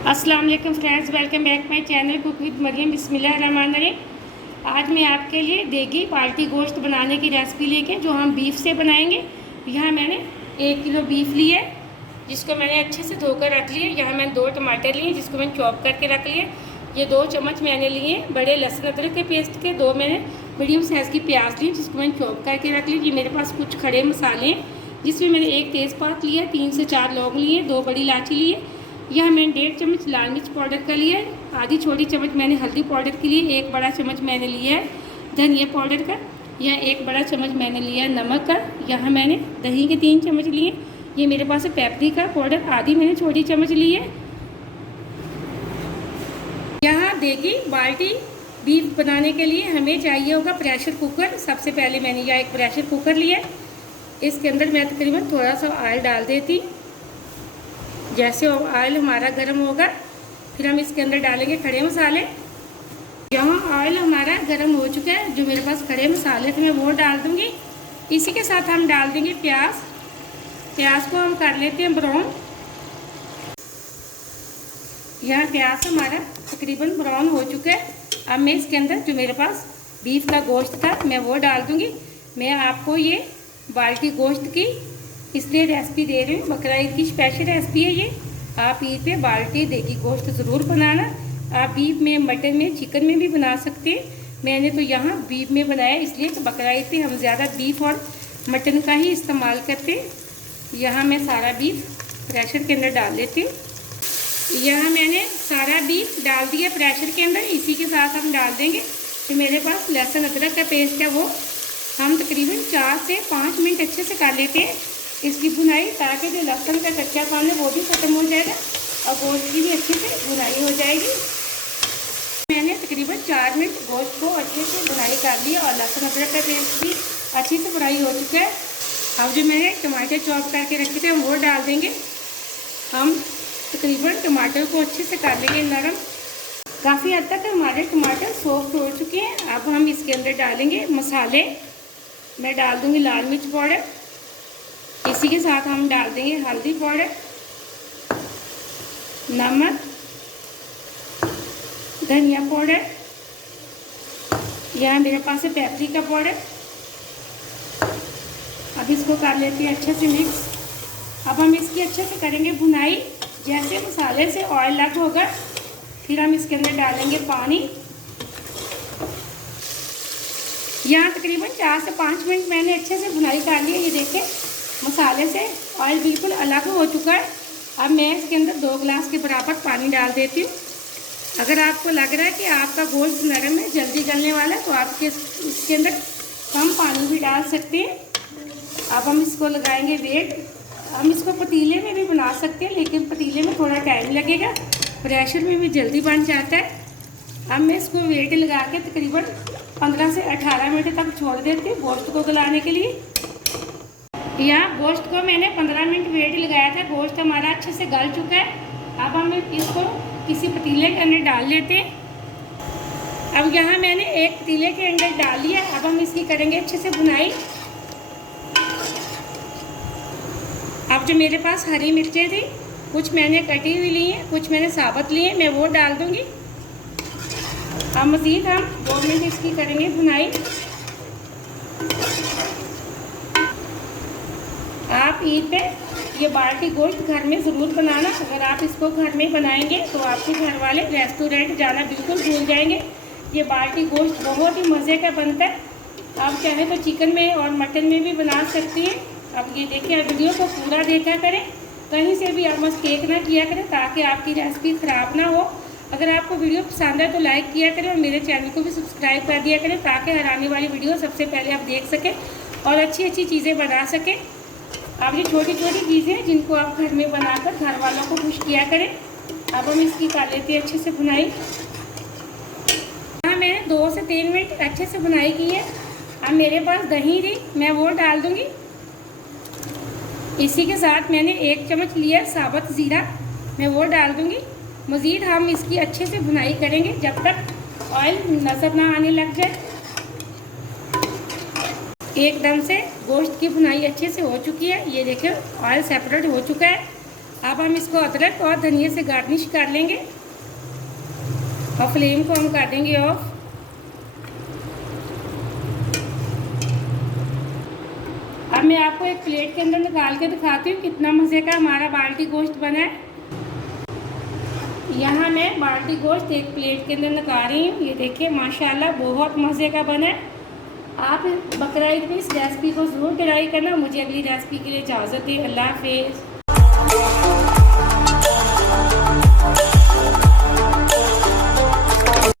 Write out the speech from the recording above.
अस्सलाम वालेकुम friends, welcome back my channel cook with Mariam. बिस्मिल्लाहिर्रहमानिर्रहीम। आज मैं आपके लिए देगी पार्टी गोश्त बनाने की रेसिपी लेके जो हम बीफ से बनाएंगे। यहाँ मैंने 1 किलो बीफ लिए, जिसको मैंने अच्छे से धोकर रख लिए। यहाँ मैंने 2 टमाटर लिए, जिसको मैंने चॉप करके रख लिए। ये 2 चम्मच मैंने लिए बड़े लहसुन अदरक के पेस्ट के। 2 मैंने मीडियम साइज़ की प्याज ली, जिसको मैंने चॉप करके रख ली। ये मेरे पास कुछ खड़े मसाले हैं, जिसमें मैंने 1 तेज़पात लिया, 3 से 4 लौंग लिए, 2 बड़ी इलायची लिए। यह मैंने 1.5 चम्मच लाल मिर्च पाउडर का लिया है, आधी छोटी चम्मच मैंने हल्दी पाउडर के लिए, 1 बड़ा चम्मच मैंने लिया है धनिया पाउडर का, यह 1 बड़ा चम्मच मैंने लिया है नमक का। यहाँ मैंने दही के 3 चम्मच लिए। ये मेरे पास है पेपरिका पाउडर, आधी मैंने छोटी चम्मच ली है। यहाँ देखिए बाल्टी बीफ बनाने के लिए हमें चाहिए होगा प्रेशर कुकर। सबसे पहले मैंने यहाँ एक प्रेशर कुकर लिया, इसके अंदर मैं तकरीबन थोड़ा सा ऑयल डाल देती। जैसे ऑयल हमारा गर्म होगा फिर हम इसके अंदर डालेंगे खड़े मसाले। यहाँ ऑयल हमारा गर्म हो चुका है, जो मेरे पास खड़े मसाले थे मैं वो डाल दूँगी। इसी के साथ हम डाल देंगे प्याज। प्याज को हम कर लेते हैं ब्राउन। यहाँ प्याज हमारा तकरीबन ब्राउन हो चुका है। अब मैं इसके अंदर जो मेरे पास बीफ का गोश्त था मैं वो डाल दूँगी। मैं आपको ये बाल्टी गोश्त की इसलिए रेसिपी दे रही हूँ, बकरा ईद की स्पेशल रेसिपी है ये। आप ईद पे बाल्टी देगी गोश्त ज़रूर बनाना। आप बीफ में, मटन में, चिकन में भी बना सकते हैं। मैंने तो यहाँ बीफ में बनाया, इसलिए कि बकरा ईद पे हम ज़्यादा बीफ और मटन का ही इस्तेमाल करते हैं। यहाँ मैं सारा बीफ प्रेशर के अंदर डाल लेती हूँ। यहाँ मैंने सारा बीफ डाल दिया प्रेशर के अंदर। इसी के साथ हम डाल देंगे जो मेरे पास लहसुन अदरक का पेस्ट है, वो हम तकरीबन 4 से 5 मिनट अच्छे से कर लेते हैं इसकी भुनाई, ताकि जो लहसुन का कच्चापन है वो भी ख़त्म हो जाएगा और गोश्त की भी अच्छे से भुनाई हो जाएगी। मैंने तकरीबन 4 मिनट गोश्त को अच्छे से भुनाई कर लिया और लहसुन अदरक का पेस्ट भी अच्छी से भुनाई हो चुका है। अब जो मैंने टमाटर चॉप करके रखे थे हम वो डाल देंगे। हम तकरीबन टमाटर को अच्छे से कर लेंगे नरम। काफ़ी हद तक हमारे टमाटर सॉफ्ट हो चुके हैं। अब हम इसके अंदर डालेंगे मसाले। मैं डाल दूँगी लाल मिर्च पाउडर, इसी के साथ हम डाल देंगे हल्दी पाउडर, नमक, धनिया पाउडर, यहाँ मेरे पास है पेपरिका पाउडर। अब इसको कर लेते हैं अच्छे से मिक्स। अब हम इसकी अच्छे से करेंगे भुनाई। जैसे मसाले से ऑयल अलग होगा फिर हम इसके अंदर डालेंगे पानी। यहाँ तकरीबन 4 से 5 मिनट मैंने अच्छे से भुनाई कर ली है। ये देखें मसाले से ऑयल बिल्कुल अलग हो चुका है। अब मैं इसके अंदर 2 गिलास के बराबर पानी डाल देती हूँ। अगर आपको लग रहा है कि आपका गोश्त नरम है, जल्दी गलने वाला है, तो आप इसके अंदर कम पानी भी डाल सकते हैं। अब हम इसको लगाएंगे वेट। हम इसको पतीले में भी बना सकते हैं, लेकिन पतीले में थोड़ा टाइम लगेगा, प्रेशर में भी जल्दी बन जाता है। अब मैं इसको वेट लगा के तकरीबन 15 से 18 मिनट तक छोड़ देती हूँ गोश्त को गलाने के लिए। यहाँ गोश्त को मैंने 15 मिनट वेट लगाया था। गोश्त हमारा अच्छे से गल चुका है। अब हम इसको किसी पतीले के अंदर डाल लेते हैं। अब यहाँ मैंने एक पतीले के अंदर डाल लिया। अब हम इसकी करेंगे अच्छे से भुनाई। अब जो मेरे पास हरी मिर्चें थी, कुछ मैंने कटी हुई ली हैं, कुछ मैंने साबुत ली हैं, मैं वो डाल दूँगी। अब मज़ीद हम 2 मिनट इसकी करेंगे भुनाई। आप ईद पे ये बाल्टी गोश्त घर में ज़रूर बनाना। अगर आप इसको घर में बनाएंगे तो आपके घर वाले रेस्टोरेंट जाना बिल्कुल भूल जाएंगे। ये बाल्टी गोश्त बहुत ही मज़े का बनता है। आप चाहे तो चिकन में और मटन में भी बना सकती हैं। अब ये देखिए, वीडियो को पूरा देखा करें, कहीं से भी आप मिस्टेक ना किया करें, ताकि आपकी रेसिपी ख़राब ना हो। अगर आपको वीडियो पसंद है तो लाइक किया करें और मेरे चैनल को भी सब्सक्राइब कर दिया करें, ताकि हर आने वाली वीडियो सबसे पहले आप देख सकें और अच्छी अच्छी चीज़ें बना सकें। अब ये छोटी छोटी चीज़ें जिनको आप घर में बनाकर घर वालों को खुश किया करें। अब हम इसकी कर लेते हैं अच्छे से भुनाई। यहाँ मैंने 2 से 3 मिनट अच्छे से भुनाई की है। अब मेरे पास दही थी, मैं वो डाल दूँगी। इसी के साथ मैंने 1 चम्मच लिया साबुत ज़ीरा, मैं वो डाल दूँगी। मज़ीद हम इसकी अच्छे से भुनाई करेंगे जब तक ऑयल नज़र ना आने लग जाए। एकदम से गोश्त की भुनाई अच्छे से हो चुकी है। ये देखिए ऑयल सेपरेट हो चुका है। अब हम इसको अदरक और धनिया से गार्निश कर लेंगे और फ्लेम को हम कर देंगे ऑफ। अब मैं आपको एक प्लेट के अंदर निकाल के दिखाती हूँ कितना मज़े का हमारा बाल्टी गोश्त बना है। यहाँ मैं बाल्टी गोश्त एक प्लेट के अंदर निकाल रही हूँ। ये देखिए माशाल्लाह बहुत मज़े का बना है। आप बकरा ईद में इस रेसिपी को ज़रूर ट्राई करना। मुझे अगली रेसिपी के लिए इजाज़त दें। अल्लाह हाफ़िज़।